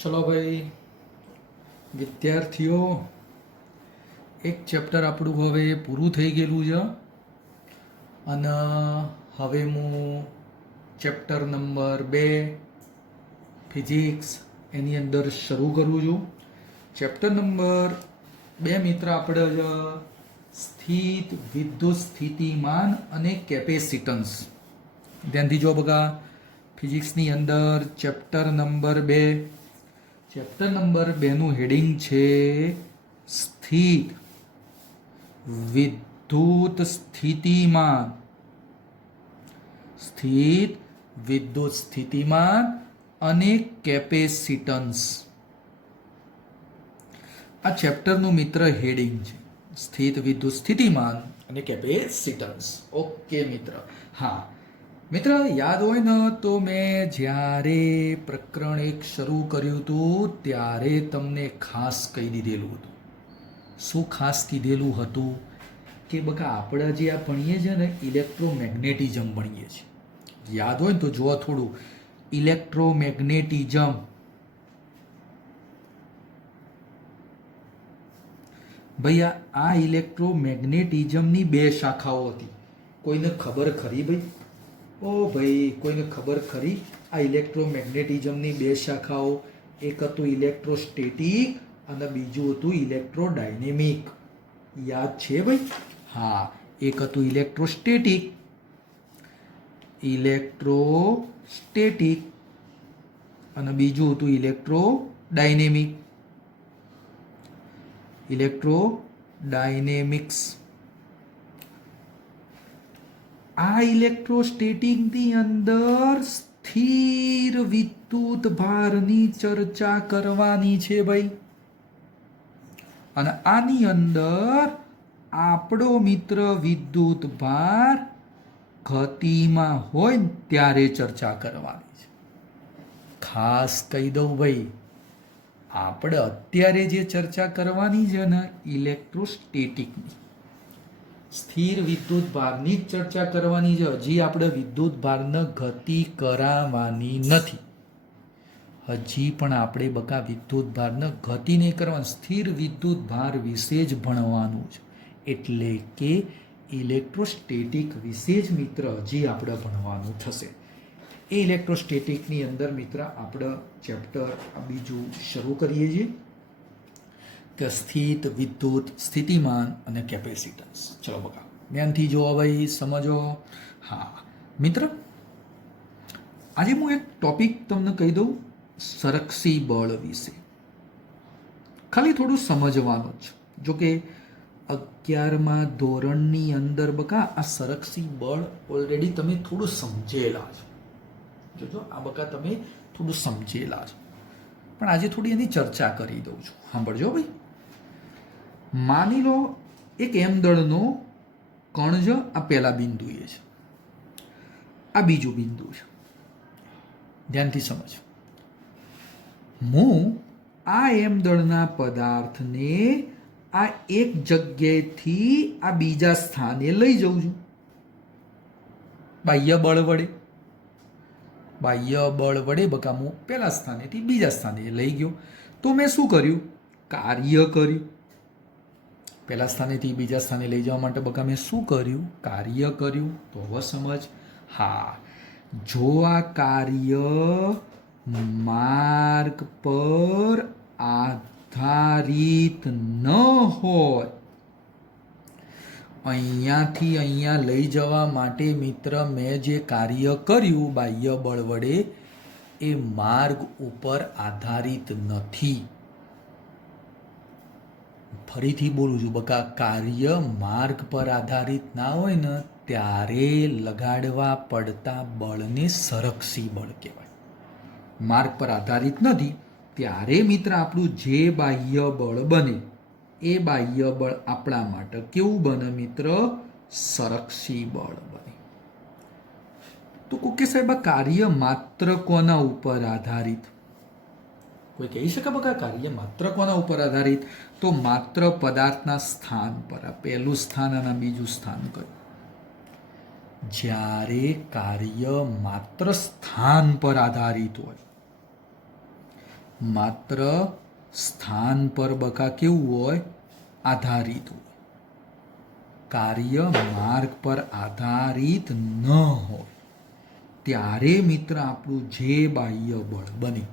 ચલો ભાઈ વિદ્યાર્થીઓ, એક ચેપ્ટર આપણું હવે પૂરું થઈ ગયેલું છે અને હવે હું ચેપ્ટર નંબર 2 ફિઝિક્સ એની અંદર શરૂ કરું છું. ચેપ્ટર નંબર 2 મિત્ર આપણે જ સ્થિત વિદ્યુત સ્થિતિમાન અને કેપેસિટન્સ. ધ્યાનથી જો બગા, ફિઝિક્સની અંદર ચેપ્ટર નંબર 2 નું હેડિંગ છે સ્થિત વિદ્યુત સ્થિતિમાન. સ્થિત વિદ્યુત સ્થિતિમાન અને કેપેસિટન્સ. આ ચેપ્ટરનું મિત્ર હેડિંગ છે સ્થિત વિદ્યુત સ્થિતિમાન અને કેપેસિટન્સ. ઓકે મિત્ર. હા મિત્ર, યાદ હોય ને તો મેં જ્યારે પ્રકરણ 1 શરૂ કર્યું હતું ત્યારે તમને ખાસ કહી દીધેલું હતું. શું ખાસ કીધેલું હતું? કે બકા આપણે જે આ ભણીએ છીએ ને ઇલેક્ટ્રોમેગ્નેટિઝમ ભણીએ છીએ. યાદ હોય ને તો જો થોડું ઇલેક્ટ્રોમેગ્નેટિઝમ. ભાઈ આ ઇલેક્ટ્રોમેગ્નેટિઝમની 2 શાખાઓ હતી. કોઈને ખબર ખરી ભાઈ? ઓ ભાઈ, કોઈને ખબર ખરી આ ઇલેક્ટ્રોમેગ્નેટિઝમની 2 શાખાઓ? એક હતું ઇલેક્ટ્રોસ્ટેટિક અને બીજું હતું ઇલેક્ટ્રોડાયનેમિક. યાદ છે ભાઈ? હા, એક હતું ઇલેક્ટ્રોસ્ટેટિક અને બીજું હતું ઇલેક્ટ્રોડાયનેમિક. ઇલેક્ટ્રોડાયનેમિક્સ. આ ઇલેક્ટ્રોસ્ટેટિકની અંદર સ્થિર વિદ્યુત ભારની ચર્ચા કરવાની છે ભાઈ. અને આની અંદર આપણો મિત્ર વિદ્યુત ભાર ગતિમાં હોય ને ત્યારે ચર્ચા કરવાની છે. ખાસ કહી દઉં ભાઈ, આપણે અત્યારે જે ચર્ચા કરવાની છે ને ઇલેક્ટ્રોસ્ટેટિકની, સ્થિર વિદ્યુત ભારની જ ચર્ચા કરવાની છે. હજી આપણે વિદ્યુત ભારને ગતિ કરાવવાની નથી. હજી પણ આપણે બકા વિદ્યુત ભારને ગતિ નહીં કરવાની, સ્થિર વિદ્યુત ભાર વિશે જ ભણવાનું છે. એટલે કે ઇલેક્ટ્રોસ્ટેટિક વિશે જ મિત્ર હજી આપણે ભણવાનું થશે. એ ઇલેક્ટ્રોસ્ટેટિકની અંદર મિત્ર આપણે ચેપ્ટર બીજું શરૂ કરીએ છીએ કે સ્થિત વિદ્યુત સ્થિતિમાન અને કેપેસિટન્સ. ચલો બકા ધ્યાનથી જો ભાઈ, સમજો. હા મિત્ર, આજે હું એક ટોપિક તમને કહી દઉં સંરક્ષી બળ વિશે. ખાલી થોડું સમજવાનું છે. જો કે 11મા ધોરણની અંદર બકા આ સંરક્ષી બળ ઓલરેડી તમે થોડું સમજેલા છો. જોજો આ બકા તમે થોડું સમજેલા છો, પણ આજે થોડી એની ચર્ચા કરી દઉં છું. સાંભળજો ભાઈ. માની લો એક એમ દળનો કણ છે. આ પહેલા બિંદુએ છે, આ બીજું બિંદુ છે. ધ્યાનથી સમજ. હું આ એમ દળના પદાર્થને આ એક જગ્યાએથી આ બીજા સ્થાને લઈ જઉં છું બાહ્ય બળ વડે. બાહ્ય બળ વડે બકા હું પહેલા સ્થાનેથી બીજા સ્થાને લઈ ગયો. તો મેં શું કર્યું? કાર્ય કર્યું. પહેલા સ્થાનેથી બીજા સ્થાને લઈ જવા માટે બકા મેં શું કર્યું? કાર્ય કર્યું. તો હવે સમજ. હા, જો આ કાર્ય માર્ગ પર આધારિત ન હોય, અહીંયાથી અહીંયા લઈ જવા માટે મિત્ર મેં જે કાર્ય કર્યું બાહ્ય બળ વડે, એ માર્ગ ઉપર આધારિત નથી. ફરીથી બોલું છું બકા, કાર્ય માર્ગ પર આધારિત ના હોય ને ત્યારે લગાડવા પડતા બળને સંરક્ષી બળ કહેવાય. માર્ગ પર આધારિત નથી ત્યારે મિત્ર આપણું જે બાહ્ય બળ બને એ બાહ્ય બળ આપણા માટે કેવું બને મિત્ર? સંરક્ષી બળ બને. તો કોકે સાહેબ આ કાર્ય માત્ર કોના ઉપર આધારિત? કોઈ કહી શકે બકા કાર્ય માત્ર કોના ઉપર આધારિત? તો માત્ર પદાર્થના સ્થાન પર. આ પહેલું સ્થાન અને બીજું સ્થાન કયું? જ્યારે કાર્ય માત્ર સ્થાન પર આધારિત હોય માત્ર સ્થાન પર બકા કેવું હોય? આધારિત હોય. કાર્ય માર્ગ પર આધારિત ન હોય ત્યારે મિત્ર આપણું જે બાહ્ય બળ બને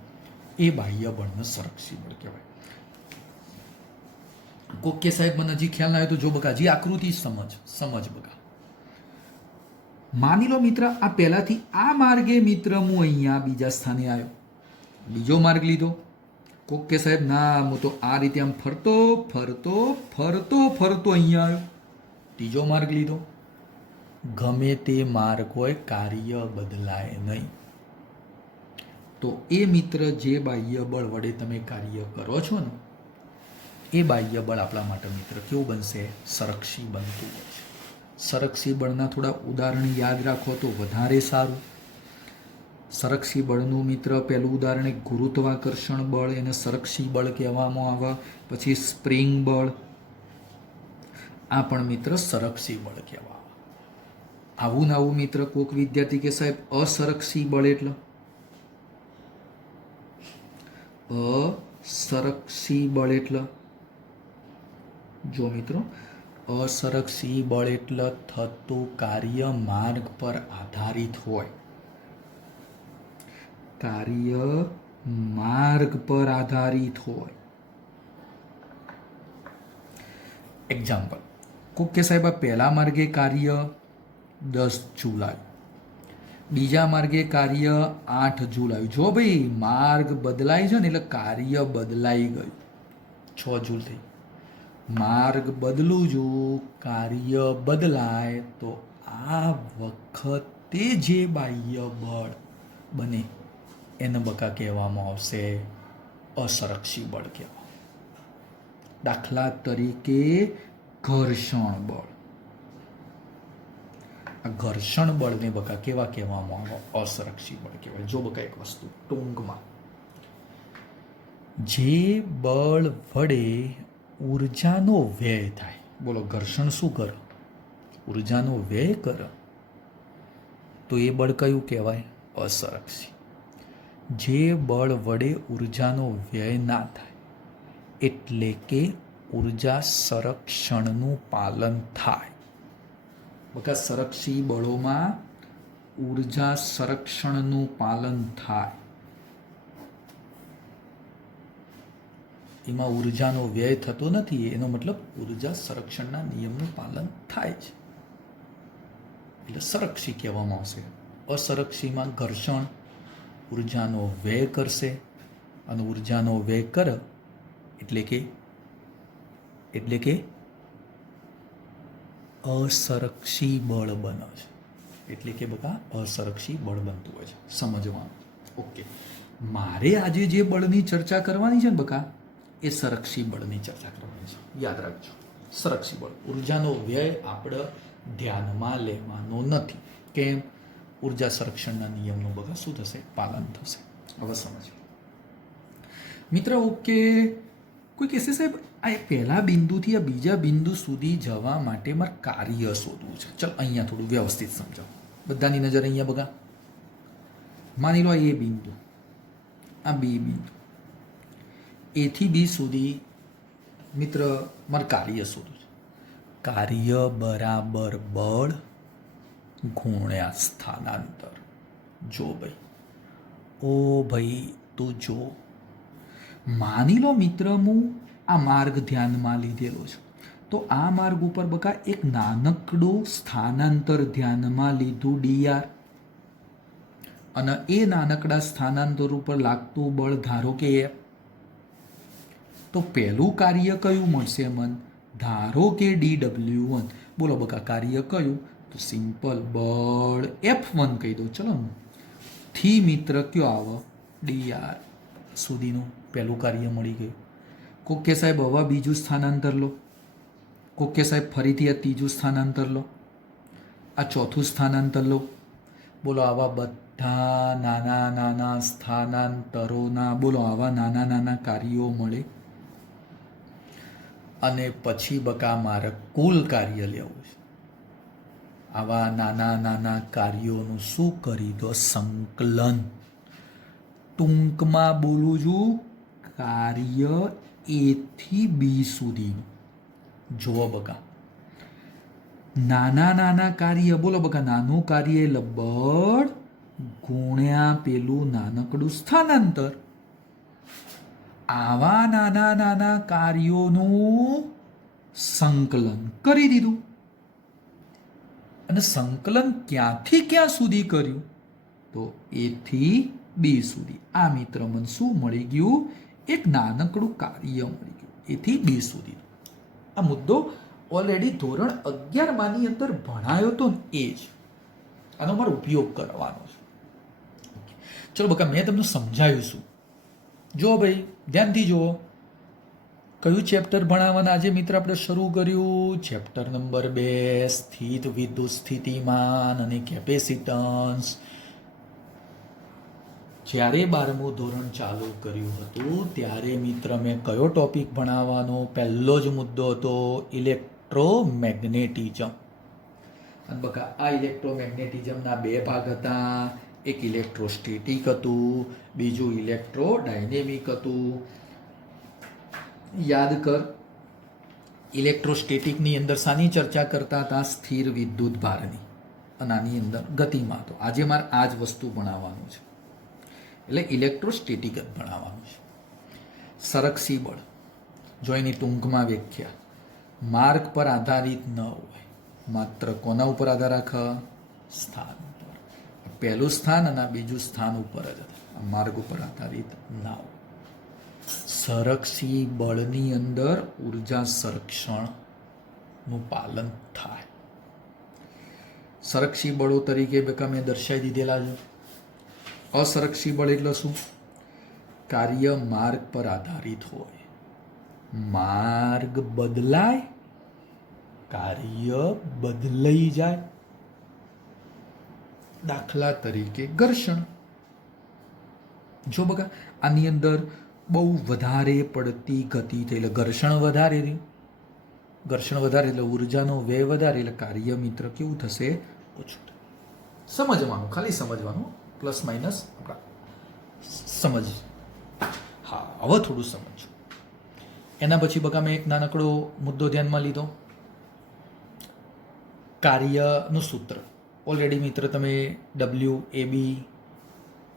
એ બાહ્ય બળને સંરક્ષી બળ કહેવાય. કોકે સાહેબ મને હજી ખ્યાલ ના આવ્યો તો જો બકા હજી આકૃતિ સમજ બકા. માની લો મિત્ર આ પહેલાથી આ માર્ગે મિત્ર હું અહીંયા બીજા સ્થાને આવ્યો, બીજો માર્ગ લીધો. કોકે સાહેબ ના હું તો આ રીતે આમ ફરતો ફરતો ફરતો ફરતો અહીંયા આવ્યો, ત્રીજો માર્ગ લીધો. ગમે તે માર્ગ હોય કાર્ય બદલાય નહીં. તો એ મિત્ર જે બાહ્ય બળ વડે તમે કાર્ય કરો છો ને એ બાહ્ય બળ આપણા માટે મિત્ર કેવું બનશે? સંરક્ષી બનતું હોય છે. સંરક્ષી બળના થોડા ઉદાહરણ યાદ રાખો તો વધારે સારું. સંરક્ષી બળનું મિત્ર પહેલું ઉદાહરણ એક ગુરુત્વાકર્ષણ બળ, એને સંરક્ષી બળ કહેવામાં આવે. પછી સ્પ્રિંગ બળ, આ પણ મિત્ર સંરક્ષી બળ કહેવાય. આવું ને આવું મિત્ર કોક વિદ્યાર્થી કે સાહેબ અસંરક્ષી બળ એટલે અસંરક્ષી બળ એટલે જો મિત્રો અસંરક્ષી બળ એટલે થતું કાર્ય માર્ગ પર આધારિત હોય. કાર્ય માર્ગ પર આધારિત હોય. એક્ઝામ્પલ, કોક કે સાહેબ આ પહેલા માર્ગે કાર્ય 10 જુલાઈ, બીજા માર્ગે કાર્ય 8 જુલાઈ. જો ભાઈ માર્ગ બદલાય છે ને એટલે કાર્ય બદલાઈ ગયું. 6 જૂલ થઈ. માર્ગ બદલું છું, કાર્ય બદલાય તો આ વખતે જે બાહ્ય બળ બને એને બકા કહેવામાં આવશે અસંરક્ષી બળ કહેવાય. દાખલા તરીકે ઘર્ષણ બળ. આ ઘર્ષણ બળને બકા કેવા કહેવામાં આવે? અસંરક્ષી બળ કહેવાય. જો બકા એક વસ્તુ ટૂંકમાં, જે બળ વડે ઉર્જાનો વ્યય થાય. બોલો ઘર્ષણ શું કરે? ઉર્જાનો વ્યય કરે. તો એ બળ કયું કહેવાય? અસંરક્ષી. જે બળ વડે ઉર્જાનો વ્યય ના થાય એટલે કે ઉર્જા સંરક્ષણનું પાલન થાય. બકા સંરક્ષી બળોમાં ઉર્જા સંરક્ષણનું પાલન થાય. એમાં ઉર્જાનો વ્યય થતો નથી, એનો મતલબ ઉર્જા સંરક્ષણના નિયમનું પાલન થાય છે એટલે સંરક્ષી કહેવામાં આવશે. અસંરક્ષીમાં ઘર્ષણ ઉર્જાનો વ્યય કરશે અને ઉર્જાનો વ્યય કરે એટલે કે અસંરક્ષી બળ બને છે. એટલે કે બધા અસંરક્ષી બળ બનતું હોય છે. સમજવાનું. ઓકે, મારે આજે જે બળની ચર્ચા કરવાની છે ને બકા એ સંરક્ષી બળની ચર્ચા કરવાની છે. યાદ રાખજો, સંરક્ષી બળ. ઉર્જાનો વ્યય આપણે ધ્યાનમાં લેવાનો નથી. કેમ? ઉર્જા સંરક્ષણના નિયમનું બકા શું થશે? પાલન થશે. હવે સમજો મિત્ર. ઓકે, કોઈ કહેશે સાહેબ આ પહેલા બિંદુથી આ બીજા બિંદુ સુધી જવા માટે મારે કાર્ય શોધવું છે. ચલ અહીંયા થોડું વ્યવસ્થિત સમજાવો. બધાની નજર અહીંયા બગા. માની લો એ બિંદુ, આ બી બિંદુ, એથી બી સુધી મિત્ર મારે કાર્ય શોધવું છે. કાર્ય બરાબર બળ ગુણ્યા સ્થાનાંતર. જો ભાઈ, ઓ ભાઈ તું જો, માની લો મિત્ર હું આ માર્ગ ધ્યાનમાં લીધેલો છે તો આ માર્ગ ઉપર બકા એક નાનકડું સ્થાનાંતર ધ્યાનમાં લીધું dr, અને એ નાનકડા સ્થાનાંતર ઉપર લાગતું બળ ધારો કે F. તો પહેલું કાર્ય કયું મળશે મન? ધારો કે dw1. બોલો બકા કાર્ય કયું? તો સિમ્પલ બળ F1 કહી દો. ચલો થી મિત્ર કયો આવે? dr સુધીનું પહેલું કાર્ય મળી ગયું. કોકે સાહેબ હવે બીજું સ્થાનાંતર લો. કોકે સાહેબ ફરીથી આ ત્રીજું સ્થાનાંતર લો. આ ચોથું સ્થાનાંતર લો. બોલો આવા બધા નાના નાના સ્થાનાંતરોના બોલો આવા નાના નાના કાર્યો મળે અને પછી બકા મારે કુલ કાર્ય લેવું છે. આવા નાના નાના કાર્યોનું શું કરી દો? સંકલન. ટૂંકમાં બોલું છું, કાર્ય એ થી બી સુધીનું. જુઓ બકા, નાના નાના કાર્ય, બોલો બકા, નાનું કાર્ય એટલે બળ ગુણ્યા પેલું નાનકડું સ્થાનાંતર. આવા નાના નાના કાર્યોનું સંકલન કરી દીધું. અને સંકલન ક્યાંથી ક્યાં સુધી કર્યું? તો એ થી બી સુધી. આ મિત્ર મને શું મળી ગયું? એક નાનકડું કાર્ય મળી ગયું, એ થી બી સુધી. આ મુદ્દો ઓલરેડી ધોરણ 11 માની અંદર ભણાયો તો ને, એ જ આનો મારો ઉપયોગ કરવાનો છે. ચલો બકા, મેં તમને સમજાવ્યું છું. જો ભાઈ ધ્યાનથી જુઓ, કયું ચેપ્ટર ભણાવવાના આજે મિત્ર આપણે શરૂ કર્યું? ચેપ્ટર નંબર 2, સ્થિત વિદ્યુત સ્થિતિમાન અને કેપેસિટન્સ. જ્યારે 12મું ધોરણ ચાલુ કર્યું હતું ત્યારે મિત્ર મેં કયો ટોપિક ભણાવવાનો? પહેલો જ મુદ્દો હતો ઇલેક્ટ્રોમેગ્નેટિઝમ. અને બકા, આ ઇલેક્ટ્રોમેગ્નેટિઝમના 2 ભાગ હતા. એક ઇલેક્ટ્રોસ્ટેટિક હતું, બીજું ઇલેક્ટ્રોડાયનેમિક હતું. યાદ કર, ઇલેક્ટ્રોસ્ટેટિકની અંદર શાની ચર્ચા કરતા હતા? સ્થિર વિદ્યુત ભારની. અને આની અંદર ગતિમાં હતો. આજે મારે આ જ વસ્તુ ભણાવવાનું છે, એટલે ઇલેક્ટ્રોસ્ટેટિક જ ભણાવવાનું છે. સંરક્ષી બળ, જો એની ટૂંકમાં વ્યાખ્યા, માર્ગ પર આધારિત ન હોય, માત્ર કોના ઉપર આધાર રાખે? સ્થાન ઉપર. પહેલું સ્થાન અને બીજું સ્થાન ઉપર જ હતા, માર્ગ ઉપર આધારિત ના હોય. સંરક્ષી બળની અંદર ઉર્જા સંરક્ષણનું પાલન થાય. સંરક્ષી બળો તરીકે બેકા મેં દર્શાવી દીધેલા છે. અસંરક્ષી બળ એટલે શું? કાર્ય માર્ગ પર આધારિત હોય, માર્ગ બદલાય, કાર્ય બદલાઈ જાય. દાખલા તરીકે ઘર્ષણ. જો બકા, આની અંદર બહુ વધારે પડતી ગતિ થઈ એટલે ઘર્ષણ વધારે રહ્યું. ઘર્ષણ વધારે એટલે ઉર્જાનો વ્યય વધારે એટલે કાર્ય મિત્ર કેવું થશે? ઓછું. સમજવાનું, ખાલી સમજવાનું, પ્લસ માઇનસ આપણા સમજ. હા, હવે થોડું સમજો. એના પછી બકા મેં એક નાનકડો મુદ્દો ધ્યાનમાં લીધો, કાર્યનું સૂત્ર. ઓલરેડી મિત્ર તમે WAB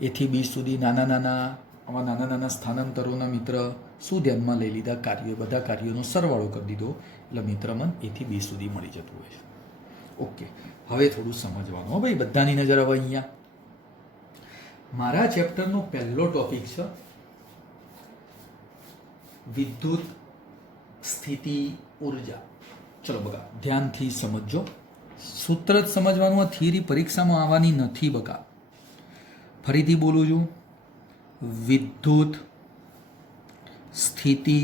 એથી બી સુધી નાના નાના સ્થાનાંતરોના મિત્ર શું ધ્યાનમાં લઈ લીધા? કાર્યો, બધા કાર્યોનો સરવાળો કરી દીધો એટલે મિત્ર મન એથી બી સુધી મળી જતું હોય છે. ઓકે, હવે થોડું સમજવાનું હો ભાઈ, બધાની નજર હવે અહીંયા. મારા ચેપ્ટરનો પહેલો ટોપિક છે વિદ્યુત સ્થિતિ ઉર્જા. ચલો બકા, ધ્યાનથી સમજો. સૂત્ર જ સમજવાનું, આ થિયરી પરીક્ષામાં આવવાની નથી બકા. ફરીથી બોલું છું, વિદ્યુત સ્થિતિ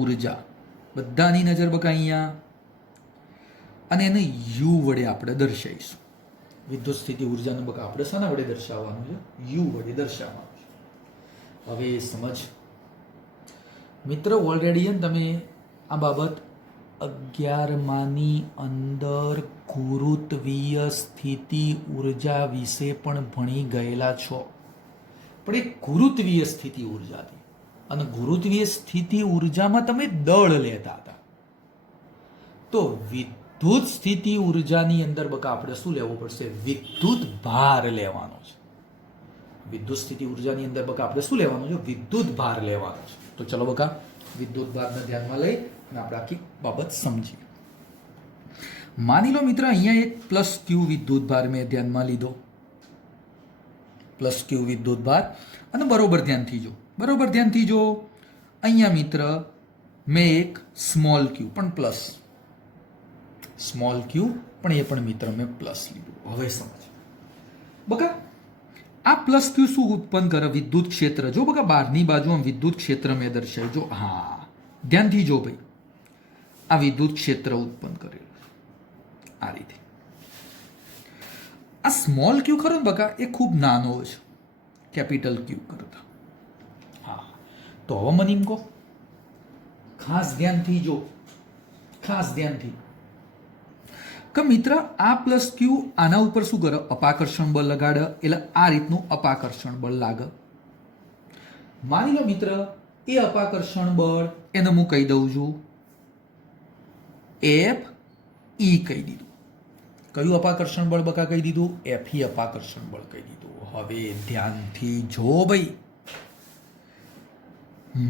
ઉર્જા. બધાની નજર બકા અહીંયા. અને એને યુ વડે આપણે દર્શાવીશું. વિદ્યુત સ્થિતિ ઉર્જાને બકા આપણે શાના વડે દર્શાવવાનું છે? યુ વડે દર્શાવવાનું છે. હવે સમજ મિત્ર, ઓલરેડી તમે આ બાબત 11માની અંદર ગુરુત્વીય સ્થિતિ ઉર્જા વિશે પણ ભણી ગયેલા છો. પણ એ ગુરુત્વીય સ્થિતિ ઉર્જાથી, અને ગુરુત્વીય સ્થિતિ ઉર્જામાં તમે દળ લેતા હતા. તો વિદ્યુત સ્થિતિ ઉર્જાની અંદર બકા આપણે શું લેવું પડશે? વિદ્યુત ભાર લેવાનો છે. વિદ્યુત સ્થિતિ ઉર્જાની અંદર બકા આપણે શું લેવાનું છે? વિદ્યુત ભાર લેવાનો છે. તો ચલો બકા, વિદ્યુત ભારને ધ્યાનમાં લઈ અને આપણે આખી બાબત સમજીએ. માની લો મિત્ર, અહીંયા એક +Q વિદ્યુત ભાર મેં ધ્યાનમાં લીધો, +Q વિદ્યુત ભાર. અને બરોબર ધ્યાનથી જો, અહીંયા મિત્ર મેં એક સ્મોલ q પણ પ્લસ, સ્મોલ q પણ એ પણ મિત્ર મેં પ્લસ લીધું. હવે સમજ બકા, આ +Q શું ઉત્પન્ન કરે? વિદ્યુત ક્ષેત્ર. જો બકા, બહારની બાજુ આમ વિદ્યુત ક્ષેત્ર મેં દર્શાવ્યું. જો, હા, ધ્યાનથી જો ભાઈ, આ વિદ્યુત ક્ષેત્ર ઉત્પન્ન કરેલું આ રીતે. આ સ્મોલ q ખરો ને બકા, એ ખૂબ નાનો છે કેપિટલ Q કરતા. હા, તો હવે મને એમ કહો, ખાસ ધ્યાનથી જો, કે મિત્ર આ +Q આના ઉપર શું કરે? અપાકર્ષણ બળ લગાડે, એટલે આ રીતનું અપાકર્ષણ બળ લાગે. માની લો મિત્ર એ અપાકર્ષણ બળ એને હું કહી દઉં છું એફ ઈ કહી દીધું. કયું અપાકર્ષણ બળ બકા કહી દીધું? એફ ઈ અપાકર્ષણ બળ કહી દીધું. હવે ધ્યાનથી જો ભાઈ,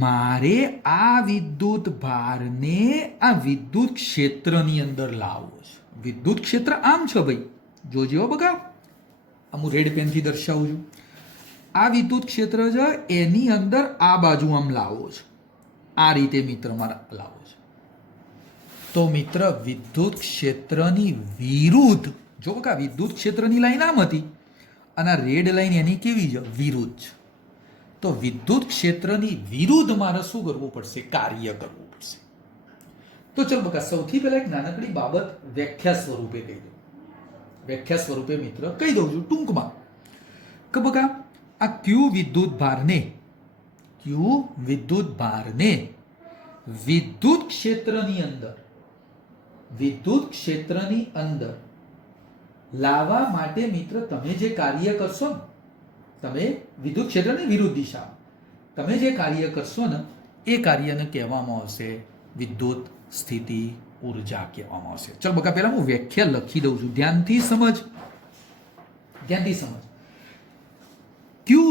મારે આ વિદ્યુત ભારને આ વિદ્યુત ક્ષેત્રની અંદર લાવવો છે. વિદ્યુત ક્ષેત્ર આમ છે ભાઈ, જોજો બકા, હું રેડ પેનથી દર્શાવું છું. આ વિદ્યુત ક્ષેત્ર છે એની અંદર આ બાજુ આમ લાવવો છે. આ રીતે મિત્ર મારે લાવવો છે. તો મિત્ર વિદ્યુત ક્ષેત્રની વિરુદ્ધ, જો બકા વિદ્યુત ક્ષેત્રની લાઈન આમ હતી અને રેડ લાઈન એની કેવી છે? વિરુદ્ધ છે. તો વિદ્યુત ક્ષેત્રની વિરુદ્ધ મારે શું કરવું પડશે? કાર્ય કરવું પડશે. તો ચલ બકા, સૌથી પહેલા એક નાનકડી બાબત વ્યાખ્યા સ્વરૂપે કહી દઉં. વ્યાખ્યા સ્વરૂપે મિત્ર કહી દઉં છું ટૂંકમાં કે બકા, આ ક્યુ વિદ્યુત ભારને વિદ્યુત ક્ષેત્રની અંદર લાવવા માટે મિત્ર તમે જે કાર્ય કરશો ને, તમે વિદ્યુત ક્ષેત્રની વિરુદ્ધ દિશા તમે જે કાર્ય કરશો ને એ કાર્યને કહેવામાં આવશે વિદ્યુત સ્થિતિ ઉર્જા કહેવામાં આવશે. ચલ બકા, પહેલા હું વ્યાખ્યા લખી દઉં છું, ધ્યાનથી સમજ. ક્યુ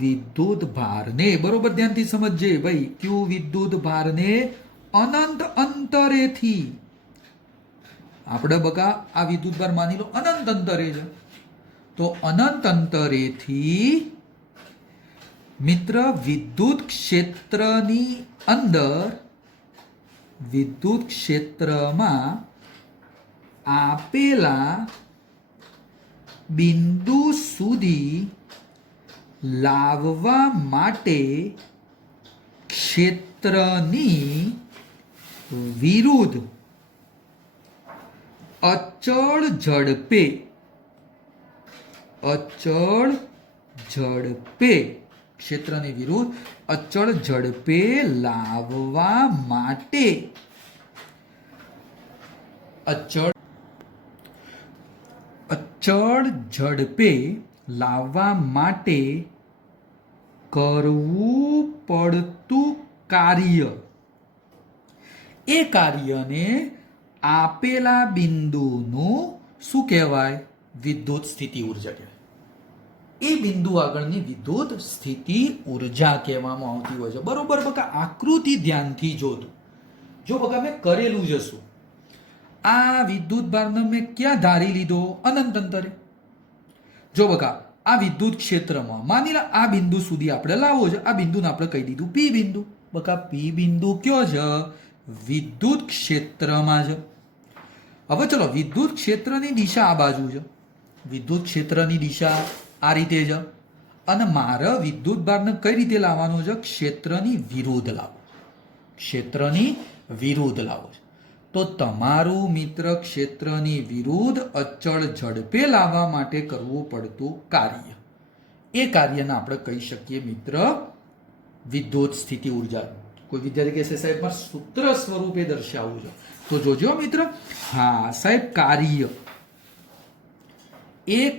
વિદ્યુત ભારને બરોબર ધ્યાનથી સમજજે ભાઈ. ક્યુ વિદ્યુત ભારને અનંત અંતરેથી, આપણે બકા આ વિદ્યુત ભાર માની લો અનંત અંતરે છે, તો અનંત અંતરેથી મિત્ર વિદ્યુત ક્ષેત્રમાં આપેલા બિંદુ સુધી લાવવા માટે ક્ષેત્રની વિરુદ્ધ અચળ ઝડપે ક્ષેત્રની વિરુદ્ધ અચળ ઝડપે લાવવા માટે કરવું પડતું કાર્ય, એ કાર્યને આપેલા બિંદુનું શું કહેવાય? વિદ્યુત સ્થિતિ ઉર્જા કહેવાય. એ બિંદુ આગળની વિદ્યુત સ્થિતિ ઉર્જા કહેવામાં આવતી હોય છે. બરોબર બકા, આકૃતિ ધ્યાનથી જોતું. જો બકા મેં કરેલું જ શું, આ વિદ્યુત ભારને મેં ક્યાં ધારી લીધો? અનંત અંતરે. જો બકા આ વિદ્યુત ક્ષેત્રમાં માની લો આ બિંદુ સુધી આપણે લાવવો છે. આ બિંદુને આપણે કહી દીધું પી બિંદુ. બકા પી બિંદુ કયો છે? વિદ્યુત ક્ષેત્રમાં છે. હવે ચલો, વિદ્યુત ક્ષેત્રની દિશા આ બાજુ છે. વિદ્યુત ક્ષેત્રની દિશા આ રીતે છે અને મારે વિદ્યુત ભારને કઈ રીતે લાવવાનો છે? ક્ષેત્રની વિરુદ્ધ લાવો છે. તો તમારું મિત્ર ક્ષેત્રની વિરુદ્ધ અચળ ઝડપે લાવવા માટે કરવું પડતું કાર્ય, એ કાર્યને આપણે કહી શકીએ મિત્ર વિદ્યુત સ્થિતિ ઉર્જા. કોઈ વિદ્યાર્થી કહેશે સાહેબ મારે સૂત્ર સ્વરૂપે દર્શાવવું છે, તો જોજો મિત્ર. હા સાહેબ,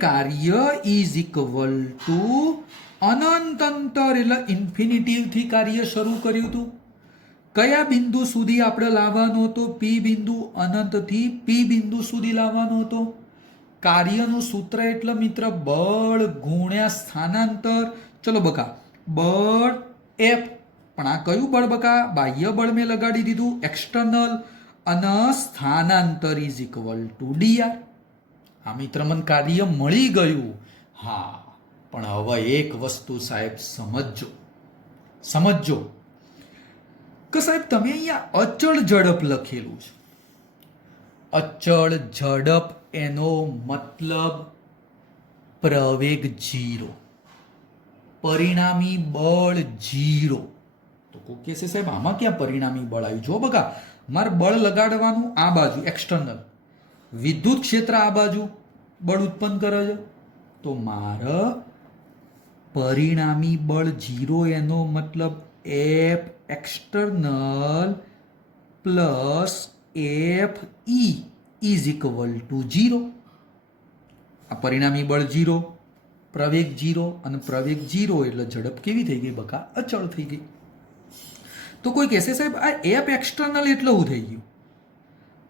કાર્ય ઇઝ ઇક્વલ ટુ અનંત અંતર, એટલે ઇન્ફિનિટિવથી કાર્ય શરૂ કર્યું હતું. કયા બિંદુ સુધી આપણે લાવવાનો હતો? પી બિંદુ. અનંતથી પી બિંદુ સુધી લાવવાનો હતો. કાર્યનું સૂત્ર એટલે મિત્ર બળ ગુણ્યા સ્થાનાંતર. ચલો બકા, બળ એફ, પણ આ કયું બળ બકા? બાહ્ય બળ મેં લગાડી દીધું, એક્સટર્નલ, અને સ્થાનાંતર ઇઝ ઇક્વલ ટુ ડીઆર. આ મિત્ર મને કાર્ય મળી ગયું. હા, પણ હવે એક વસ્તુ સાહેબ સમજજો કે સાહેબ તમે અહીંયા અચળ ઝડપ લખેલું છે. અચળ ઝડપ એનો મતલબ પ્રવેગ 0, પરિણામી બળ 0. તો કોઈ કહેશે સાહેબ આમાં ક્યાં પરિણામી બળ આવ્યું? જો બકા, મારે બળ લગાડવાનું આ બાજુ એક્સટર્નલ, વિદ્યુત ક્ષેત્ર આ બાજુ બળ ઉત્પન્ન કરે છે, તો મારે પરિણામી બળ 0 એનો મતલબ F external plus F E is equal two 0. આ પરિણામી બળ 0, પ્રવેગ 0 અને પ્રવેગ 0 એટલે ઝડપ કેવી થઈ ગઈ બકા? અચળ થઈ ગઈ. તો કોઈ કહેશે સાહેબ આ એફ એક્સટર્નલ એટલે શું થઈ ગયું?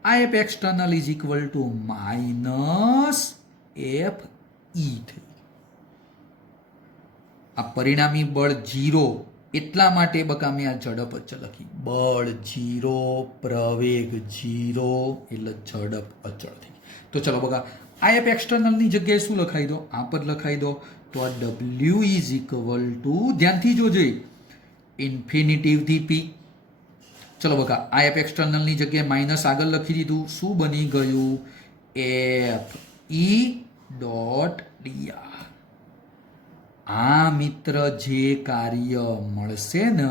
આ F external is equal two minus F ઈ થઈ ગયું. આ પરિણામી બળ 0 એટલા માટે બકા મેં આ ઝડપ અચળ લખી. બળ 0 પ્રવેગ 0 એટલે ઝડપ અચળ થઈ. તો ચલો બકા આ એફ એક્સટર્નલની જગ્યાએ શું લખાઈ દો? આ પદ લખાઈ દો. તો આ ડબલ્યુ ઇઝ ઇક્વલ ટુ, ધ્યાનથી જોજે, ઇન્ફિનિટીવથી પી. ચલો બકા આ એફ એક્સટર્નલની જગ્યાએ માઇનસ આગળ લખી દીધું. શું બની ગયું? F E dot D R. આ મિત્ર જે કાર્ય મળશે ને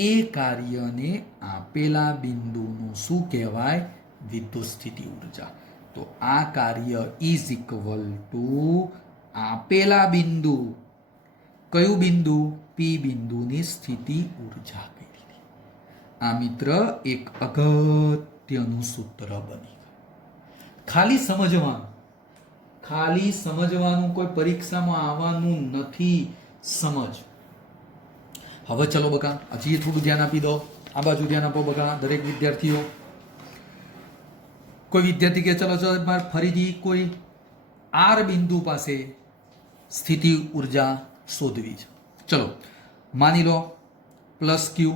એ કાર્યને આપેલા બિંદુનું શું કહેવાય? વિદ્યુત સ્થિતિ ઉર્જા. તો આ કાર્ય ઇઝ ઇક્વલ ટુ આપેલા બિંદુ, કયું બિંદુ? પી બિંદુની સ્થિતિ ઉર્જા કરી દીધી. આ મિત્ર એક અગત્યનું સૂત્ર બની ગયું. ખાલી સમજવાનું, કોઈ પરીક્ષામાં આવવાનું નથી. સમજ. હવે ચલો બકા હજી થોડું ધ્યાન આપી દો. આ બાજુ ધ્યાન આપો બકા દરેક વિદ્યાર્થીઓ. કોઈ વિદ્યાર્થી કે ચલો ચલો ફરીથી કોઈ આર બિંદુ પાસે સ્થિતિ ઉર્જા શોધવી છે. ચલો માની લો પ્લસ ક્યુ.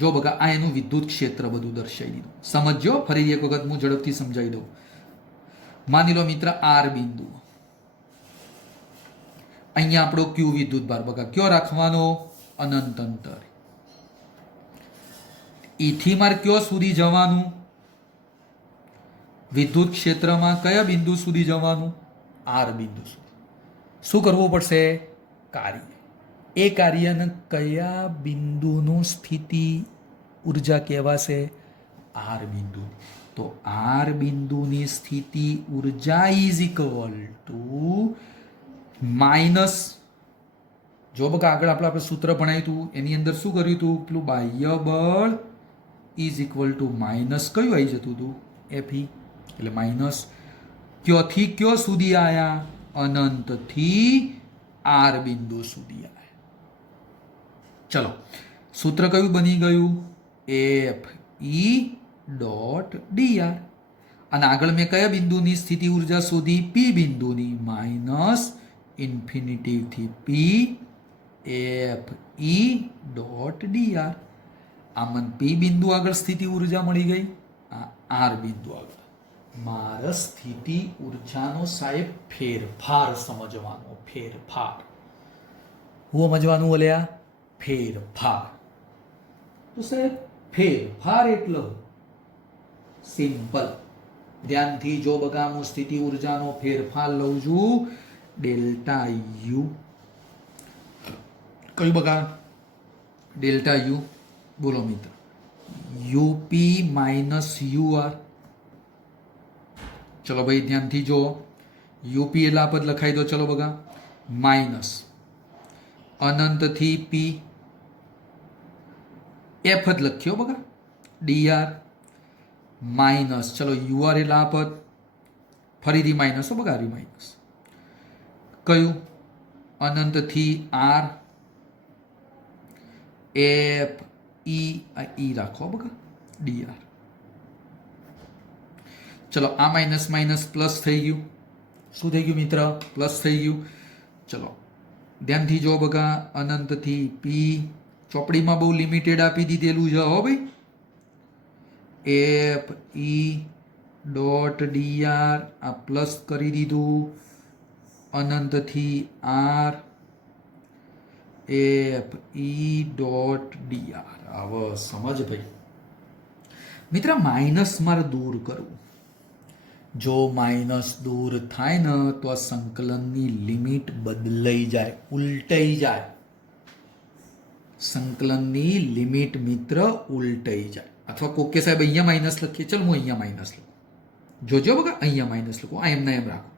જો બકા આ એનું વિદ્યુત ક્ષેત્ર બધું દર્શાવી દીધું. સમજો, ફરી એક વખત હું ઝડપથી સમજાવી દઉં. માની લો મિત્ર આર બિંદુ, અહીંયા આપણો ક્યુ વિદ્યુત ભાર બકા કયો રાખવાનો? અનંત અંતર. ઈથી માર કયો સુધી જવાનું? વિદ્યુત ક્ષેત્રમાં કયા બિંદુ સુધી જવાનું? આર બિંદુ સુધી. શું કરવું પડશે? કાર્ય. એ કાર્યને કયા બિંદુનું સ્થિતિ ઉર્જા કહેવાશે? આર બિંદુ. તો આર બિંદુની સ્થિતિ ઉર્જા ઇઝ ઇક્વલ ટુ માઇનસ, જો બકા આગળ આપણે સૂત્ર ભણાવ્યું હતું એની અંદર શું કર્યું હતું? પેલું બાહ્ય બળ ઇઝ ઇક્વલ ટુ માઇનસ કયું આવી જતું હતું? એફઈ. એટલે માઇનસ ક્યોથી કયો સુધી આયા? અનંતથી આર બિંદુ સુધી આયા. ચલો સૂત્ર કયું બની ગયું? F E dot DR. અને આગળ મેં કયા બિંદુની સ્થિતિ ઉર્જા શોધી? પી બિંદુની. માઇનસ ઇન્ફિનિટીવથી P F E dot D R. આમાં પી બિંદુ આગળ સ્થિતિ ઉર્જા મળી ગઈ, આ આર બિંદુ આગળ. મારે સ્થિતિ ઉર્જાનો સાહેબ ફેરફાર સમજવાનો. ફેરફાર હું સમજવાનું બોલ્યા? ફેરફાર. તો સાહેબ ફેરફાર એટલે સિમ્પલ. ધ્યાનથી જો બગા હું સ્થિતિ ઉર્જાનો ફેરફાર લઉં છું ડેલ્ટા યુ. કયું બગા? Delta you. બોલો મિત્ર. UP minus UR. ચલો ભાઈ ધ્યાનથી જો. યુપી એટલે આ પદ લખાઈ દો. ચલો બગા માઇનસ અનંતથી પી એફ જ લખ્યો બગા ડીઆર માઇનસ. ચલો યુઆર એટલે આ પદ ફરીથી માઇનસ હો બગા આવ્યું માઇનસ. કયું? અનંતથી આર એફ ઈ રાખો બગા ડીઆર. ચલો આ માઇનસ માઇનસ પ્લસ થઈ ગયું. શું થઈ ગયું મિત્ર? પ્લસ થઈ ગયું. ચલો ધ્યાનથી જો બગા અનંતથી પી. ચોપડીમાં બહુ લિમિટેડ આપી દીધેલું છે હો ભાઈ. એફ ઈ ડોટ ડીઆર આ પ્લસ કરી દીધું. અનંતથી R F E dot D R. હવે સમજ ભાઈ મિત્ર, માઇનસ મારે દૂર કરવું. જો માઇનસ દૂર થાય ને તો આ સંકલનની લિમિટ બદલાઈ જાય, ઉલટાઈ જાય. સંકલનની લિમિટ મિત્ર ઉલટાઈ જાય. અથવા કોકે સાહેબ અહીંયા માઇનસ લખીએ. ચલ હું અહીંયા માઇનસ લખું. જોજો બગા અહીંયા માઇનસ લખું. આ એમના એમ રાખો.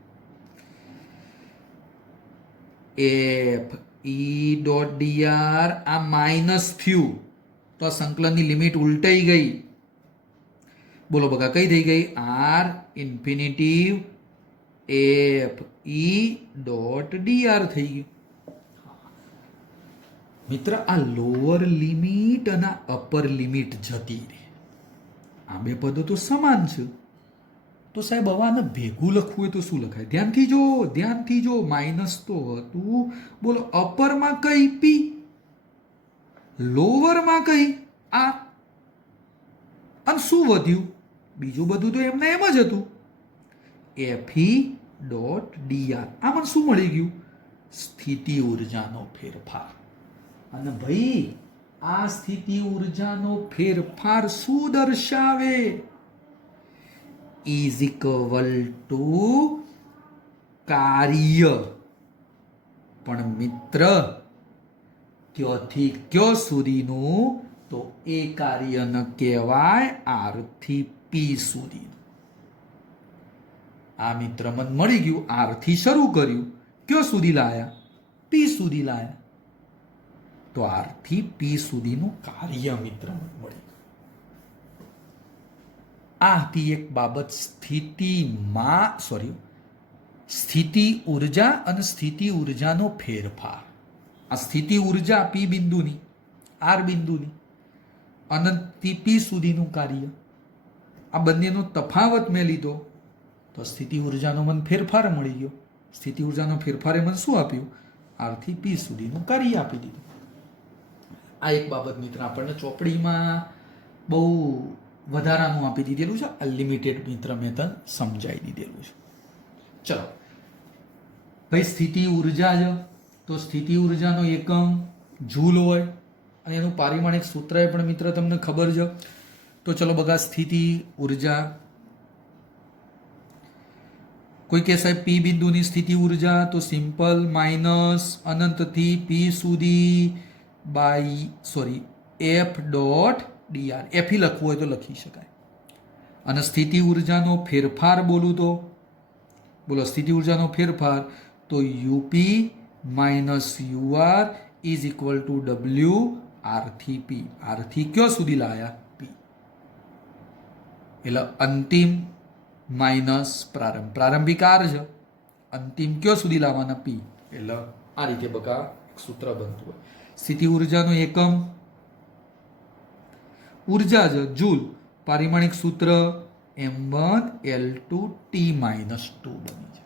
એફ ઈ ડોટ ડીઆર આ માઇનસ થયું તો આ સંકલનની લિમિટ ઉલટાઈ ગઈ. બોલો બગા કઈ થઈ ગઈ? આર ઇન્ફિનિટીવ એફ ઈ ડોટ ડીઆર થઈ ગયું. મિત્ર, આ લોઅર લિમિટ અને અપર લિમિટ જતી રહે. આ બે પદો તો સમાન છે. તો સાહેબ હવે આને ભેગું લખવું હોય તો શું લખાય? ધ્યાનથી જો માઇનસ તો હતું. બોલો, અપરમાં કઈ પી, લોવરમાં કઈ આર, અને શું વધ્યું? બીજું બધું તો એમને એમ જ હતું. Fe dot D R. આમાં શું મળી ગયું? સ્થિતિ ઉર્જાનો ફેરફાર. અને ભાઈ, આ સ્થિતિ ઉર્જાનો ફેરફાર શું દર્શાવે? ઇઝ ઇક્વલ ટુ કાર્ય. પણ મિત્ર, ક્યોથી ક્યો સુધીનું? તો એ કાર્યને કહેવાય આર થી પી સુધીનું. આ મિત્ર મને મળી ગયું. આર થી શરૂ કર્યું, ક્યો સુધી લાયા? પી સુધી લાયા. તો આર થી પી સુધીનું કાર્ય મિત્ર મને મળી ગયું. આ હતી એક બાબત સ્થિતિ ઉર્જા અને સ્થિતિ ઉર્જાનો ફેરફાર. આ સ્થિતિ ઉર્જા પી બિંદુની, આર બિંદુની, અનંતથી પી સુધીનું કાર્ય. આ બંનેનો તફાવત મેં લીધો તો સ્થિતિ ઉર્જાનો મને ફેરફાર મળી ગયો. સ્થિતિ ઉર્જાનો ફેરફારે મને શું આપ્યું? આર થી પી સુધીનું કાર્ય આપી દીધું. આ એક બાબત મિત્ર આપણને ચોપડીમાં બહુ વધારાનું આપી દીધેલું છે. અનલિમિટેડ મિત્ર મેં તને સમજાવી દીધેલું છે. ચલો ભાઈ, સ્થિતિ ઉર્જા છે તો સ્થિતિ ઉર્જાનો એકમ જૂલ હોય અને એનું પારિમાણિક સૂત્ર પણ મિત્ર તમને ખબર છે. તો ચલો બગા, સ્થિતિ ઉર્જા. કોઈ કે સાહેબ પી બિંદુની સ્થિતિ ઉર્જા, તો સિમ્પલ માઇનસ અનંતથી પી સુધી એફ ડોટ ડીઆર. એફ લખવું હોય તો લખી શકાય. અને સ્થિતિ ઉર્જાનો ફેરફાર બોલું તો બોલો, સ્થિતિ ઉર્જાનો ફેરફાર તો U P minus U R is equal to W R થી પી. આર થી કયો સુધી લાયા? પી. એટલે અંતિમ માઇનસ પ્રારંભિક આર છે, અંતિમ કયો સુધી લાવવાના? પી. એટલે આ રીતે બકા સૂત્ર બનતું હોય. સ્થિતિ ઉર્જાનો એકમ ઉર્જા છે, જૂલ. પારિમાણિક સૂત્ર m1l2 t-2 બની છે.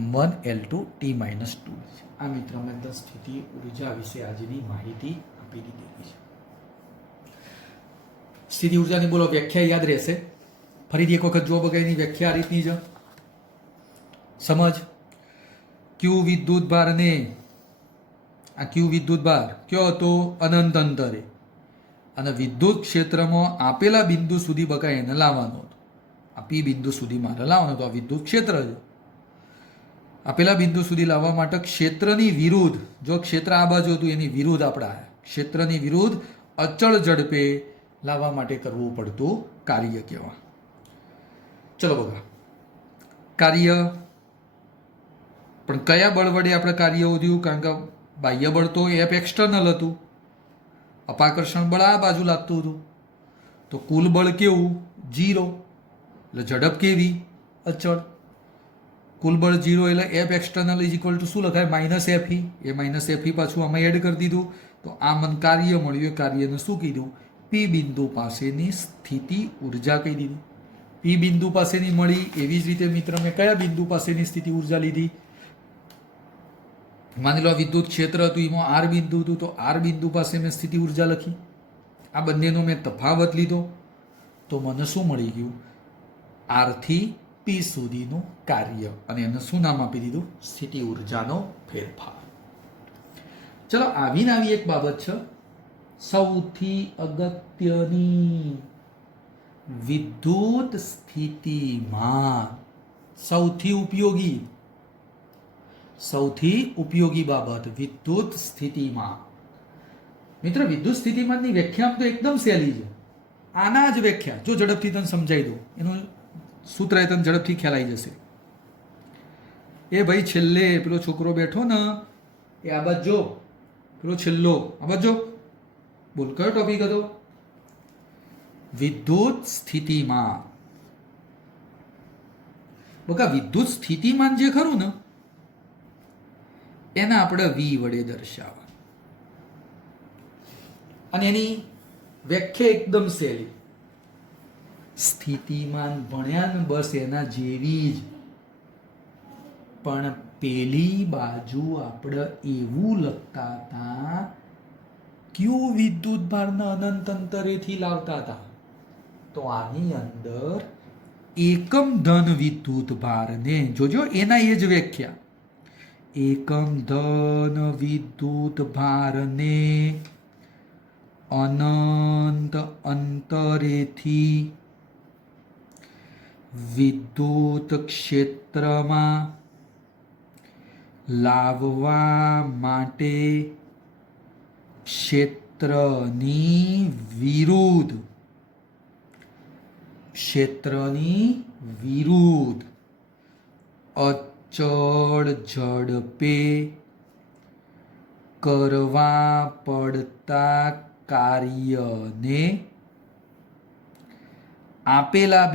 m1l2 t-2 છે. આ મિત્રો મેં સ્થિતિ ઉર્જા વિશે આજની માહિતી આપી દીધી છે. સ્થિતિ ઉર્જાની બોલો વ્યાખ્યા યાદ રહેશે? ફરીથી એક વખત જો બગાઈની વ્યાખ્યા આ રીતની છે. સમજ. ક્યુ વિદ્યુત ભારને, આ ક્યુ વિદ્યુત ભાર કયો હતો? અનંત અંતરે. અને વિદ્યુત ક્ષેત્રમાં આપેલા બિંદુ સુધી બકા એને લાવવાનો હતો. આ પી બિંદુ સુધી મારે લાવવાનો હતો. આ વિદ્યુત ક્ષેત્ર છે. આપેલા બિંદુ સુધી લાવવા માટે ક્ષેત્રની વિરુદ્ધ, જો ક્ષેત્ર આ બાજુ હતું એની વિરુદ્ધ આપણે આવ્યા. ક્ષેત્રની વિરુદ્ધ અચળ ઝડપે લાવવા માટે કરવું પડતું કાર્ય કહેવા. ચલો બગા, કાર્ય પણ કયા બળ વડે આપણે કાર્ય વધ્યું? કારણ કે બાહ્ય બળ તો એફ એક્સટર્નલ હતું, અપાકર્ષણ બળ આ બાજુ લાગતું હતું. તો કુલ બળ કેવું? 0. એટલે ઝડપ કેવી? અચળ. કુલ બળ 0 એટલે F external is equal to શું લખાય? Minus F E. એ માઇનસ એફઈ પાછું આમાં એડ કરી દીધું. તો આ મને કાર્ય મળ્યું. એ કાર્યને શું કીધું? પી બિંદુ પાસેની સ્થિતિ ઉર્જા કહી દીધી. પી બિંદુ પાસેની મળી. એવી જ રીતે મિત્ર મેં કયા બિંદુ પાસેની સ્થિતિ ઉર્જા લીધી? માની લો વિદ્યુત ક્ષેત્ર હતું, એમાં આર બિંદુ હતું, તો આર બિંદુ પાસે મેં સ્થિતિ ઉર્જા લખી. આ બંનેનો મેં તફાવત લીધો તો મને શું મળી ગયું? આર થી પી સુધીનું કાર્ય. અને એને શું નામ આપી દીધું? સ્થિતિ ઉર્જાનો ફેરફાર. ચલો, આવી એક બાબત છે સૌથી અગત્યની. વિદ્યુત સ્થિતિમાં સૌથી ઉપયોગી બાબત વિદ્યુત સ્થિતિમાં. મિત્ર, વિદ્યુત સ્થિતિમાનની વ્યાખ્યા તો એકદમ સહેલી છે. આના જ વ્યાખ્યા જો ઝડપથી તને સમજાવી દઉં, એનું સૂત્ર એ તને ઝડપથી ખ્યાલ આવી જશે. એ ભાઈ છેલ્લે પેલો છોકરો બેઠો ને એ આ બાજુ જો, પેલો છેલ્લો આ બાજુ જો. બોલ, કયો ટોપિક હતો? વિદ્યુત સ્થિતિમાં. બકા વિદ્યુત સ્થિતિમાન જે ખરું ને એને આપણે વી વડે દર્શાવવા, અને એની વ્યાખ્યા એકદમ સહેલી. સ્થિતિમાન ભણ્યા ને બસ એના જેવી જ, પણ પેલી બાજુ આપણે એવું લખતા હતા ક્યુ વિદ્યુત ભારને અનંત અંતરેથી લાવતા હતા. તો આની અંદર એકમ ધન વિદ્યુત ભારને જોજો, એના એ જ વ્યાખ્યા. એકમ ધન વિદ્યુત ભારને અનંત અંતરેથી વિદ્યુત ક્ષેત્રમાં લાવવા માટે ક્ષેત્રની વિરુદ્ધ અચળ ઝડપે કરવા પડતા કાર્યને આપેલા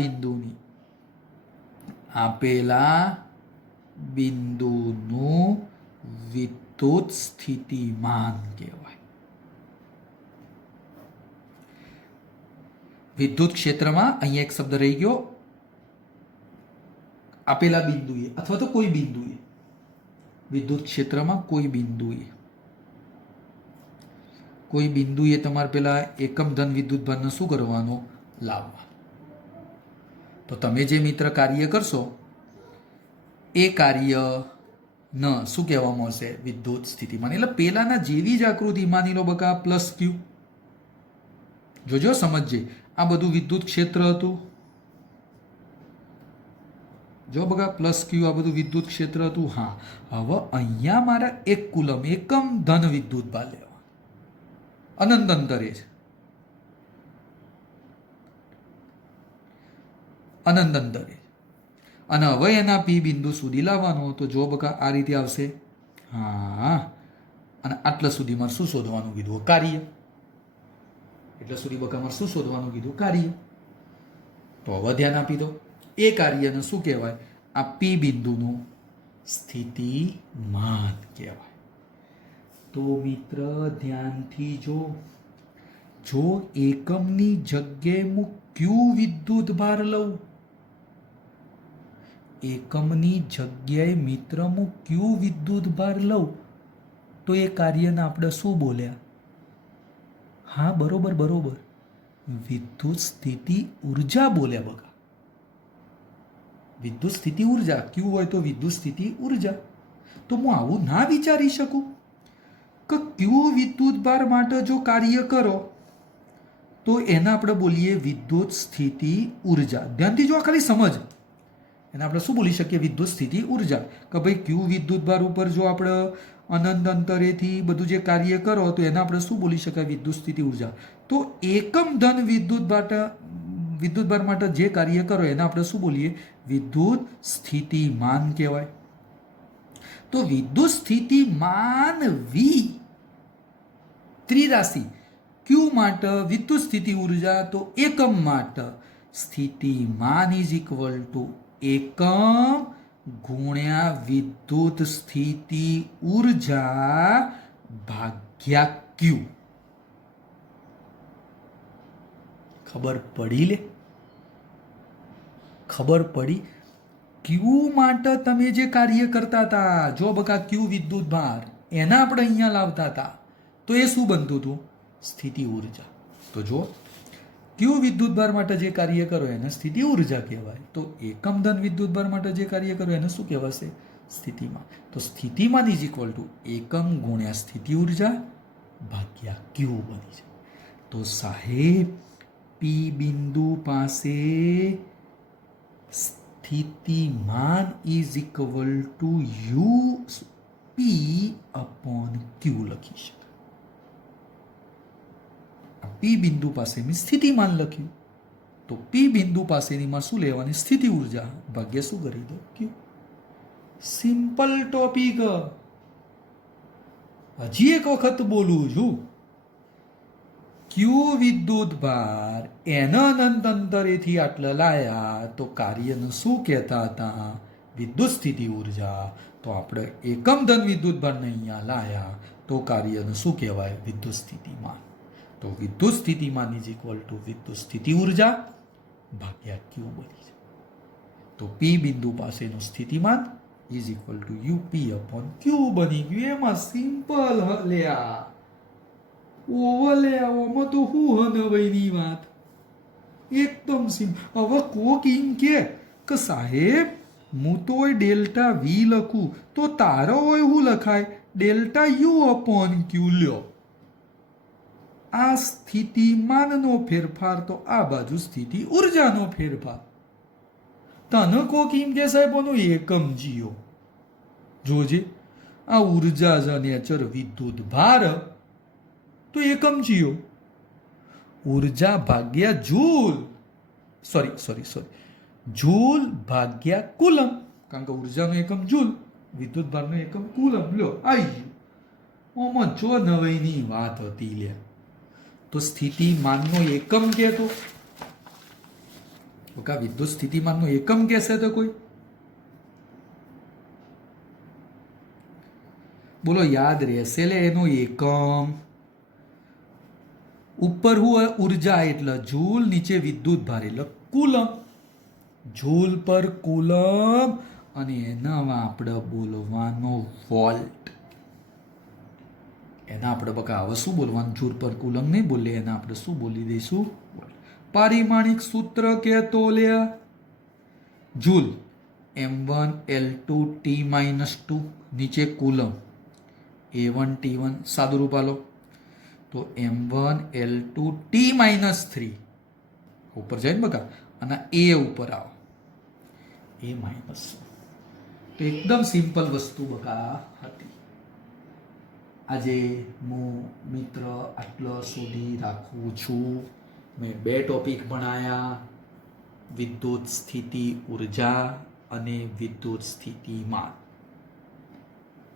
બિંદુનું વિદ્યુત સ્થિતિમાન કહેવાય. વિદ્યુત ક્ષેત્રમાં અહીંયા એક શબ્દ રહી ગયો, આપેલા બિંદુએ અથવા તો કોઈ બિંદુએ, વિદ્યુત ક્ષેત્રમાં કોઈ બિંદુએ તમારે પેલા એકમ ધન વિદ્યુત ભારને શું કરવાનું? લાવવા. તો તમે જે મિત્ર કાર્ય કરશો એ કાર્ય ન શું કહેવામાં આવશે? વિદ્યુત સ્થિતિમાન. એટલે પેલાના જેવી જ આકૃતિ, માની લો બકા પ્લસ ક્યુ, જોજો સમજજે, આ બધું વિદ્યુત ક્ષેત્ર હતું. જો બકા પ્લસ ક્યુ આ બધું વિદ્યુત ક્ષેત્ર હતું. હા, હવે અહીંયા મારા 1 કુલમ એકમ ધન વિદ્યુત ભાર લેવા, અનંત અંતરે છે, અનંત અંતરે, અને હવે એના પી બિંદુ સુધી લાવવાનો. તો જો બકા આ રીતે આવશે. હા, અને આટલા સુધી મારે શું શોધવાનું કીધું? કાર્ય. એટલા સુધી બકા મારે શું શોધવાનું કીધું? કાર્ય. તો હવે ધ્યાન આપી દો, એ કાર્યને શું કહેવાય? આ પી બિંદુનું સ્થિતિમાન કહેવાય. તો મિત્ર ધ્યાનથી જો એકમની જગ્યાએ હું ક્યુ વિદ્યુત ભાર લઉં, એકમની જગ્યાએ મિત્ર હું ક્યુ વિદ્યુત ભાર લઉં, તો એ કાર્યને આપણે શું બોલ્યા? હા, બરોબર, વિદ્યુત સ્થિતિ ઉર્જા બોલ્યા બકા. વિદ્યુત સ્થિતિ ઉર્જા, ક્યુ હોય તો વિદ્યુત સ્થિતિ ઉર્જા. તો હું આવું ના વિચારી શકું કે ક્યુ વિદ્યુત ભાર માટે જો કાર્ય કરો તો એને આપણે બોલીએ વિદ્યુત સ્થિતિ ઉર્જા. ધ્યાનથી જો ખાલી સમજ, એને આપણે શું બોલી શકીએ? વિદ્યુત સ્થિતિ ઉર્જા. કે ભાઈ ક્યુ વિદ્યુત ભાર ઉપર જો આપણે અનંત અંતરેથી બધું જે કાર્ય કરો તો એને આપણે શું બોલી શકાય? વિદ્યુત સ્થિતિ ઉર્જા. તો એકમ ધન વિદ્યુત ભાર માટે જે કાર્ય કરો એને આપણે શું બોલીએ? વિદ્યુત સ્થિતિમાન કહેવાય. તો વિદ્યુત સ્થિતિમાન વી ત્રિરાશિ, ક્યુ માટે વિદ્યુત સ્થિતિ ઉર્જા, તો એકમ માટે સ્થિતિમાન ઇઝ ઇક્વલ ટુ એકમ ગુણ્યા વિદ્યુત સ્થિતિ ઉર્જા ભાગ્યા ક્યુ. ખબર પડી? ખબર પડી? ક્યુ માટે તમે જે કાર્ય કરતા હતા, જો બકા ક્યુ વિદ્યુત ભાર, એના આપણે અહીંયા લાવતા હતા, તો એ શું બનતું હતું? સ્થિતિ ઉર્જા. તો જો ક્યુ વિદ્યુત ભાર માટે જે કાર્ય કરો એને સ્થિતિ ઉર્જા કહેવાય. તો એકમ ધન વિદ્યુત ભાર માટે જે કાર્ય કરો એને શું કહેવાશે? સ્થિતિમાન. તો સ્થિતિમાન ઇઝ ઇક્વલ ટુ એકમ ગુણ્યા સ્થિતિ ઉર્જા ભાગ્યા ક્યુ બની છે. તો સાહેબ પી બિંદુ પાસે સ્થિતિમાન is equal to U P upon ક્યુ લખી શકાય. પી બિંદુ પાસે મેં સ્થિતિમાન લખ્યું, તો પી બિંદુ પાસેની માં શું લેવાની? સ્થિતિ ઉર્જા ભાગ્ય શું કરી દો? ક્યુ. Simple topic. હજી એક વખત બોલું છું, ક્યુ વિદ્યુત ભાર એના અનંત અંતરેથી આટલા લાયા તો કાર્યને શું કહેતા હતા? વિદ્યુત સ્થિતિ ઉર્જા. તો આપણે એકમ ધન વિદ્યુત ભારને અહીંયા લાયા તો કાર્યને શું કહેવાય? વિદ્યુત સ્થિતિમાન. તો વિદ્યુત સ્થિતિમાન ઇઝ ઇક્વલ ટુ વિદ્યુત સ્થિતિ ઉર્જા ભાગ્યા ક્યુ બની છે. તો પી બિંદુ પાસેનું સ્થિતિમાન is equal two UP upon ક્યુ બની ગયું. એમાં સિમ્પલ લ્યા ઓવરલેવામાં તો હું હનવઈની વાત એકદમ હવે કોક એમ કે સાહેબ હું તો ડેલ્ટા વી લખું તો તારો હોય હું લખાય ડેલ્ટા યુ અપોન ક્યુ લ્યો. આ સ્થિતિમાનનો ફેરફાર તો આ બાજુ સ્થિતિ ઉર્જાનો ફેરફાર. તને કોક એમ કે સાહેબ એકમ જીઓ જોજે આ ઉર્જા જ નેચર વિદ્યુત ભાર તો એકમ જીઓ ઉર્જા ભાગ્યા જૂલ સોરી જૂલ ભાગ્યા કુલમ કારણ કે ઉર્જાનો એકમ જૂલ વિદ્યુત ભારનો એકમ કુલમ લ્યો આવી ગયું. ઓમાં જો નવાઈની વાત હતી લે તો સ્થિતિમાનનો એકમ કહેતો વિદ્યુત સ્થિતિમાનનો એકમ કહેશે તો કોઈ બોલો યાદ રહેશે લે એનો એકમ. ઉપર હું ઉર્જા એટલે જૂલ નીચે વિદ્યુત ભાર એટલે કુલમ જૂલ પર કુલમ અને એનામાં આપણે બોલવાનો વોલ્ટ. એના આપણે બકા હવે શું બોલવાનું જૂલ પર કુલમ નહીં બોલીએ એના આપણે શું બોલી દઈશું પારિમાણિક સૂત્ર કહેતો લે જૂલ m1 l2 t-2 નીચે કુલમ a1 t1 સાદું રૂપ આલો તો m1 l2 t-3 ઉપર જાય ને બકા અને a ઉપર આવો a માઇનસ. તો એકદમ સિમ્પલ વસ્તુ બકા હતી. આજે હું મિત્ર આટલો સુધી રાખું છું. મેં 2 ટોપિક ભણાયા વિદ્યુત સ્થિતિ ઉર્જા અને વિદ્યુત સ્થિતિમાન.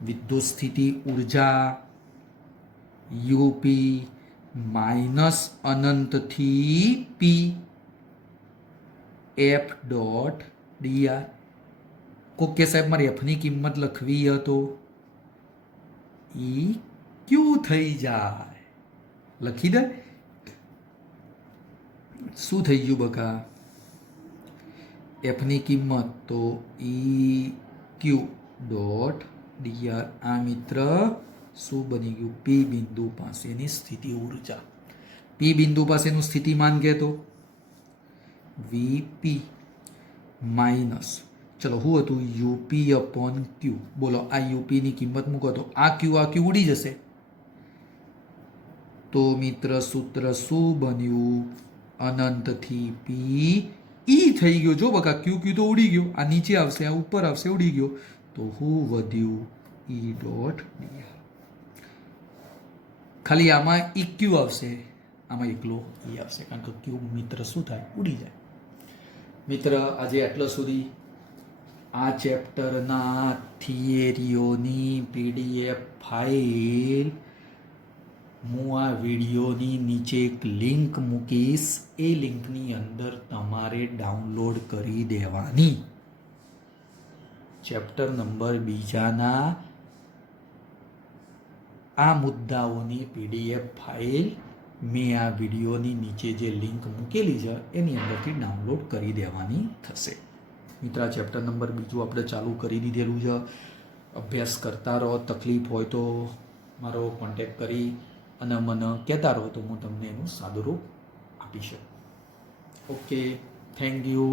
વિદ્યુત સ્થિતિ ઉર્જા યુપી માઇનસ અનંતથી પી એફ ડોટ ડીઆર. કોક કે સાહેબ મારે એફની કિંમત લખવી હતો ઈ ક્યુ થઈ જાય લખી દે. શું થઈ ગયું બકા એફની કિંમત તો ઈ ક્યુ ડોટ ડીઆર. આ મિત્ર શું બની ગયું પી બિંદુ પાસેની સ્થિતિ ઉર્જા. પી બિંદુ પાસેનું સ્થિતિમાન કહેતો વીપી માઇનસ ચલો શું હતું યુપી અપોન ક્યુ. બોલો આ યુપીની કિંમત મૂકો તો આ ક્યુ ઉડી જશે. તો મિત્ર સૂત્ર શું બન્યું અનંતથી પી ઈ થઈ ગયો. જો બકા ક્યુ તો ઉડી ગયો. આ નીચે આવશે આ ઉપર આવશે ઉડી ગયો. તો હું વધ્યું ઈ ડોટ ડીઆર. ખાલી આમાં ઇક્યુ આવશે આમાં એકલો ઈ આવશે કારણ કે ક્યુ મિત્ર શું થાય ઉડી જાય. મિત્ર આજે આટલો સુધી આ ચેપ્ટરના થિયરીઓની પીડીએફ ફાઇલ હું આ વિડીયોની નીચે એક લિંક મૂકીશ. એ લિંકની અંદર તમારે ડાઉનલોડ કરી દેવાની. ચેપ્ટર નંબર 2ના આ મુદ્દાઓની પીડીએફ ફાઇલ મેં આ વિડીયોની નીચે જે લિંક મૂકેલી છે એની અંદરથી ડાઉનલોડ કરી દેવાની થશે. મિત્ર ચેપ્ટર નંબર 2 આપણે ચાલુ કરી દીધેલું છે. અભ્યાસ કરતા રહો. તકલીફ હોય તો મારો કોન્ટેક્ટ કરી અને મને કહેતા રહો તો હું તમને એનું સાદું રૂપ આપી શકું. Okay thank you.